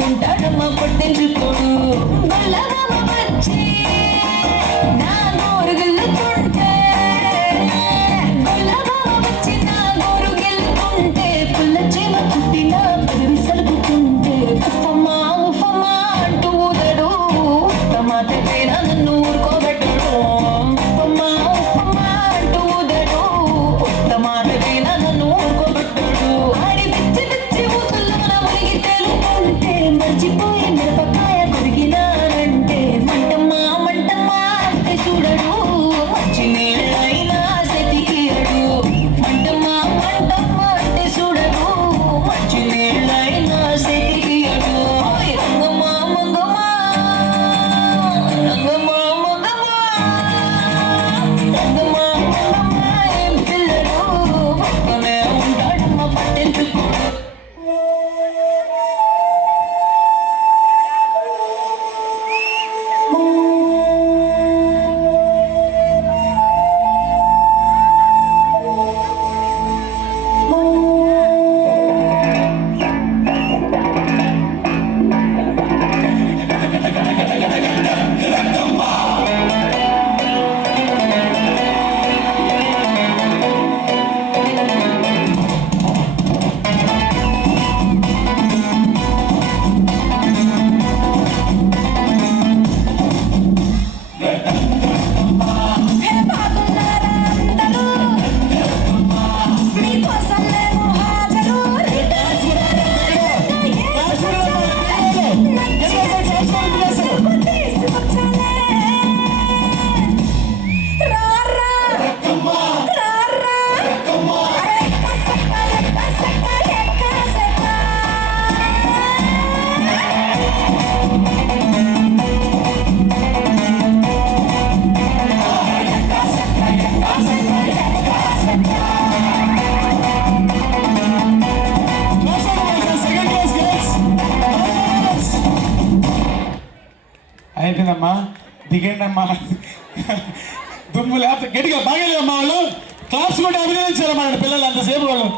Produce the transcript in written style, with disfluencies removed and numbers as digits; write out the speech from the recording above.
ఉంటాడమ్మ పట్టించుకోడు గొల్లబాబ వచ్చి నా గోరు గిల్లుకుంటే గొల్లబాబ వచ్చి నా గోరు గిల్లుకుంటే పుల్ల చీమ పుట్టిన పదవి సలుపుకుంటే ఉఫమ్మా ఉఫమ్మా అంటూ ఊదడు టమాట పైన నన్ను ఊరుకోబెట్టడు ఉఫమ్మా ఉఫమ్మా అంటూ ఊదడు టమాట పైన నన్ను ఊరుకోబెట్టడు ఆడి పిచ్చి పిచ్చి ఊసుల్లోన మునిగి తేలుకుంటే మర్చిపోయి మిరపకాయ కొరిగినానంటే మంటమ్మా మంటమ్మా అంటే చూడడు మంచి నీళ్ళైనా సెతికియడు మంటమ్మా మంటమ్మా అంటే చూడడు మంచి నీళ్ళైనా సెతికియడు రంగమ్మా మంగమ్మా రంగమ్మా మంగమ్మా రంగమ్మా మంగమ్మా ఏం పిల్లడు పక్కనే ఉంటాడమ్మ పట్టించుకోడు అయిపోయిందమ్మా దిగండి అమ్మా దుమ్ము లేకపోతే గట్టిగా బాగలేదమ్మా వాళ్ళు క్లాస్ కూడా అభినందించారమ్మా పిల్లలు అంతసేపు వాళ్ళు